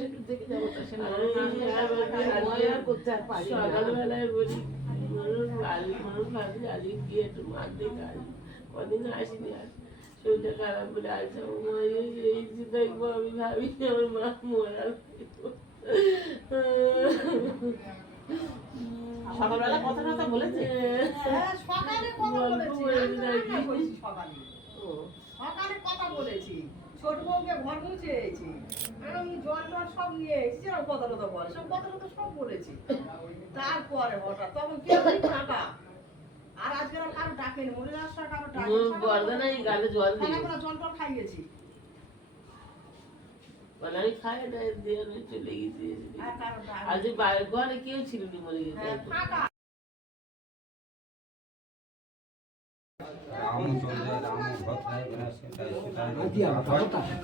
একটু দেখে যাব আর কদিন আসিনি আর শরীরটা খারাপ আসছে আমার এই দেখব আমি ভাবি আমার মা মরা সকালবেলা কথা টথা বলেছে? হ্যাঁ, সকালে কথা বলেছি সকালে। সকালে কথা বলেছি। ছোট বউকে ঘর মুছে এসেছি আমি জল টল সব নিয়ে এসেছি আর কথা টথা বলে সব কথা টথা সব বলেছি। তারপরে হঠাৎ তখন কেউ ফাঁকা? আর আজকে আর কারও ডাকেনি মনে রাস্তা কারও ডাকেনি। জল টল খাইয়েছি। বলে আমি খাই না দিয়ে আমি চলে গেছি। আর কারও ডাক আজ ঘরে কেউ ছিল না মরে গেছে। হ্যাঁ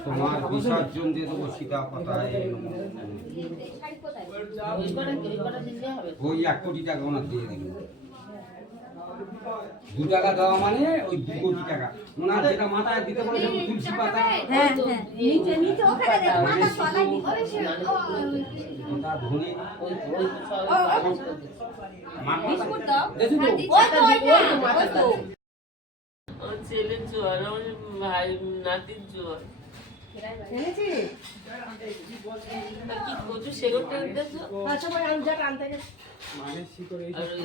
তোমার বিসর্জন দিয়ে দেবো সীতা কথায় ওই এক কোটি টাকা ওনার দিয়ে দিল। দু টাকা দেওয়া মানে ওই দু কোটি টাকা। ওনার যেটা মাথায় দিতে বলে তুলসী পাতা। হ্যাঁ হ্যাঁ। ছেলের জ্বর আমার ভাই নাতির জ্বর। কচু সেগুন আচ্ছা ভাই আমি যাটা আনতে গেছি। আর ওই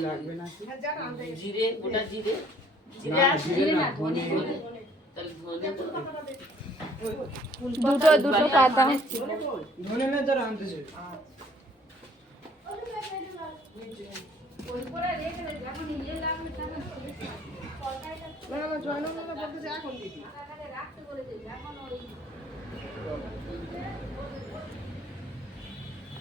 হ্যাঁ যাটা আনতে গেছি। জিরে ওটা জিরে? জিরে আর জিরে না ধনে। ধনে। তাহলে ধনে দুটো দুটো পাতা ধনে না যারা আনতেছে ওই যখন ইয়ে লাগবে তখন না না জয়নগর বলতেছে এখন দিদি রাখতে